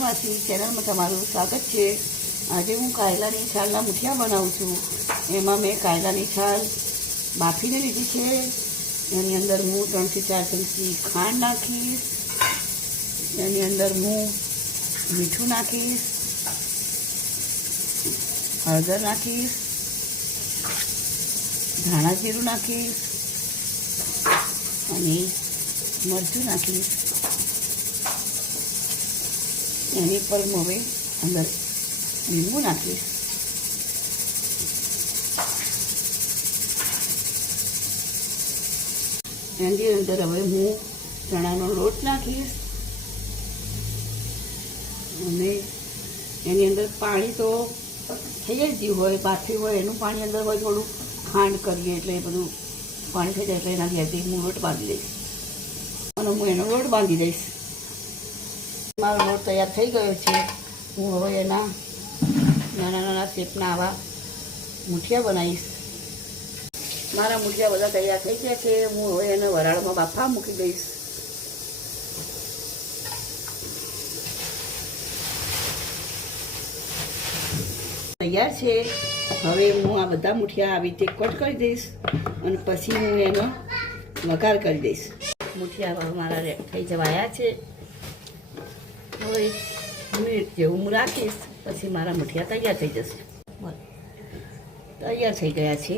વાસી ચેનલમાં તમારું સ્વાગત છે. આજે હું કાયલાની છાલના મુઠિયા બનાવું છું. એમાં મેં કાયલાની છાલ બાફીને લીધી છે. એની અંદર હું ત્રણથી ચાર ચમચી ખાંડ નાખીશ. એની અંદર હું મીઠું નાખીશ. હળદર નાખીશ. ધાણા જીરું નાખીશ. અને મરચું નાખીશ. એની પર હું હવે અંદર લીંબુ નાખીશ. એની અંદર હવે હું ચણાનો લોટ નાખીશ. અને એની અંદર પાણી તો થઈ જ ગયું હોય બાફી હોય, એનું પાણી અંદર હોય થોડું ખાંડ કરીએ એટલે એ બધું પાણી થઈ જાય એટલે એના ઘેરથી હું લોટ બાંધી દઈશ. અને હું એનો લોટ બાંધી દઈશ. મારો લોટ તૈયાર થઈ ગયો છે. હું હવે એના નાના નાના શેપના આવા મૂઠિયા બનાવીશ. મારા મૂઠિયા બધા તૈયાર થઈ ગયા છે. હું હવે એને વરાળમાં બાફા મૂકી દઈશ. તૈયાર છે. હવે હું આ બધા મુઠિયા આવી રીતે કટ કરી દઈશ અને પછી હું એનો વઘાર કરી દઈશ. મૂઠિયા મારા થઈ જવાયા છે. હવે મિનિટ જેવું હું રાખીશ, પછી મારા મુઠિયા તૈયાર થઈ જશે. તૈયાર થઈ ગયા છે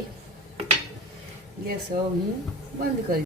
ગેસ હવે હું બંધ કરી